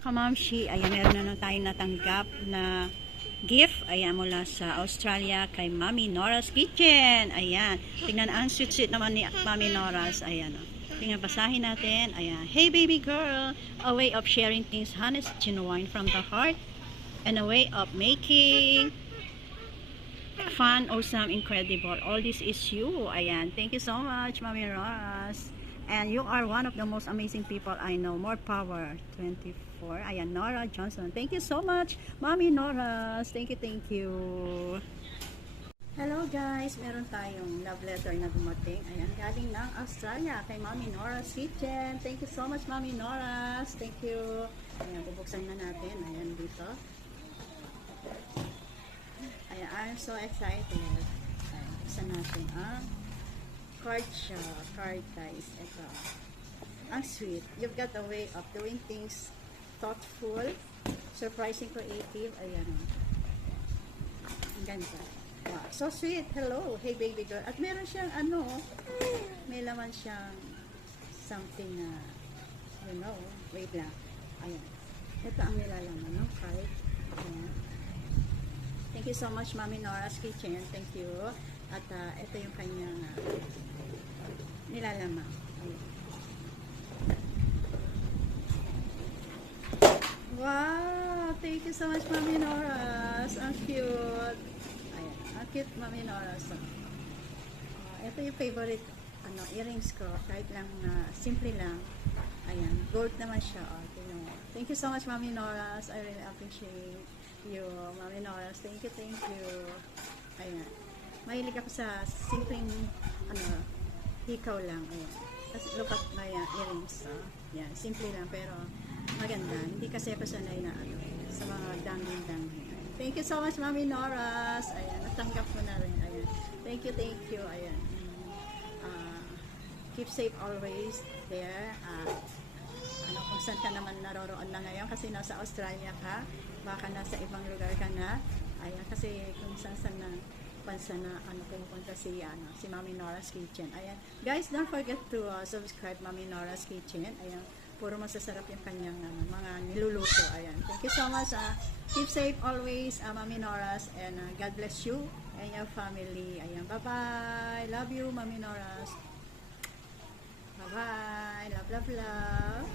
Kamamshi, ayan, meron na lang tayong natanggap na gift, ayan, mula sa Australia kay Mami Nora's Kitchen. Ayan, tingnan ang sweet naman ni Mami Nora's. Ayan, oh. Tingnan, basahin natin. Ayan, hey baby girl, a way of sharing things honest, genuine from the heart, and a way of making fun, awesome, incredible. All this is you. Ayan, thank you so much, Mami Nora's. And you are one of the most amazing people I know. More power. 24. Ayan, Nora Johnson. Thank you so much, Mami Nora's. Thank you, thank you. Hello guys, meron tayong love letter na dumating. Ayan, galing ng Australia kay Mami Nora's Kitchen. Thank you so much, Mami Nora's. Thank you. Ayan, bubuksan na natin. Ayan, dito. Ayan, I'm so excited. Ayan, buksan natin ang card siya. Card guys. Ito. Ang sweet. You've got a way of doing things thoughtful, surprising, creative. Ayan. Ang ganda. Wow. So sweet. Hello. Hey baby girl. At meron siyang ano. May laman siyang something na you know. Wait lang. Ayan. Ito ang nilalaman ng card. Ayan. Thank you so much, Mami Nora's Kitchen. Thank you. At ito yung kanyang nilalaman. Wow! Thank you so much, Mami Nora's. Ang cute. Ayan. Ang cute, Mami Nora's. Ito yung favorite earrings ko. Kahit lang simple lang. Ayan. Gold naman siya. Thank you so much, Mami Nora's. I really appreciate you, Mami Nora's. Thank you, thank you. Ayan. Mahilig ako sa simpleng hikaw lang. Ayan. Kasi look at my earrings. Yan, simple lang pero maganda. Hindi kasi ako sanay na sa mga dangling-dangling. Thank you so much, Mami Nora's. Ayan, natanggap ko na rin. Ayan. Thank you, thank you. Ayan. Keep safe always there. Kung saan ka naman naroroon na ngayon kasi nasa Australia ka, baka nasa ibang lugar ka na. Ayan, kasi kung saan na bansa na pupunta si Mami Nora's Kitchen. Ayan. Guys, don't forget to subscribe Mami Nora's Kitchen. Ayan. Puro masasarap yung kanyang mga niluluto. Ayan. Thank you so much. Keep safe always, Mami Nora's, and God bless you and your family. Ayan. Bye-bye. Love you, Mami Nora's. Bye-bye. Love, love, love.